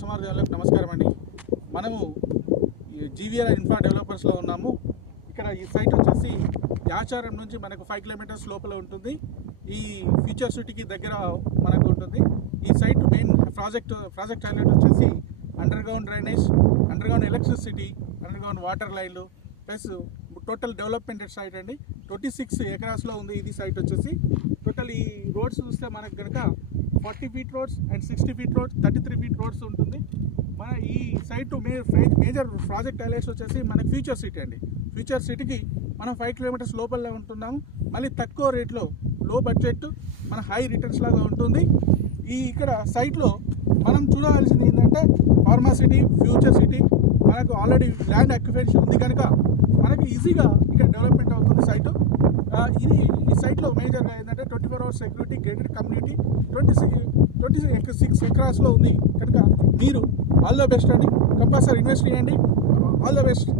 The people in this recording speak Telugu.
కస్టమర్ వాళ్ళకి నమస్కారం అండి. మనము జీవీఆర్ ఇన్ఫ్రా డెవలపర్స్లో ఉన్నాము. ఇక్కడ ఈ సైట్ వచ్చేసి యాచారం నుంచి మనకు 5 కిలోమీటర్స్ లోపల ఉంటుంది. ఈ ఫ్యూచర్ సిటీకి దగ్గర మనకు ఉంటుంది. ఈ సైట్ మెయిన్ ప్రాజెక్ట్ హైలైట్ వచ్చేసి underground drainage, underground electricity, underground water లైన్లు ప్లస్ టోటల్ డెవలప్మెంటెడ్ సైట్ అండి. 26 ఎకరాస్లో ఉంది ఇది సైట్ వచ్చేసి. టోటల్ ఈ రోడ్స్ చూస్తే మనకు కనుక 40 feet roads and 60 feet roads, 33 feet roads ఉంటుంది. మన ఈ సైట్ మేజర్ ప్రాజెక్ట్ హైలైట్స్ వచ్చేసి మనకి ఫ్యూచర్ సిటీ అండి. ఫ్యూచర్ సిటీకి మనం 5 కిలోమీటర్స్ లోపల ఉంటున్నాము. మళ్ళీ తక్కువ రేట్లో లో బడ్జెట్ మన హై రిటర్న్స్ లాగా ఉంటుంది. ఇక్కడ సైట్లో మనం చూడాల్సింది ఏంటంటే ఫార్మా సిటీ, ఫ్యూచర్ సిటీ, మనకు ఆల్రెడీ ల్యాండ్ అక్విజిషన్ ఉంది కనుక మనకి ఈజీగా ఇక్కడ డెవలప్మెంట్ అవుతుంది సైటు. ఈ సైట్లో మేజర్గా ఏంటంటే 24 hours సెక్యూరిటీ, గేటెడ్ కమ్యూనిటీ, 26 ఎకరాస్లో ఉంది కనుక మీరు ఆల్ ద బెస్ట్ అండి. కంపల్సరీ ఇన్వెస్ట్ చేయండి. All the best.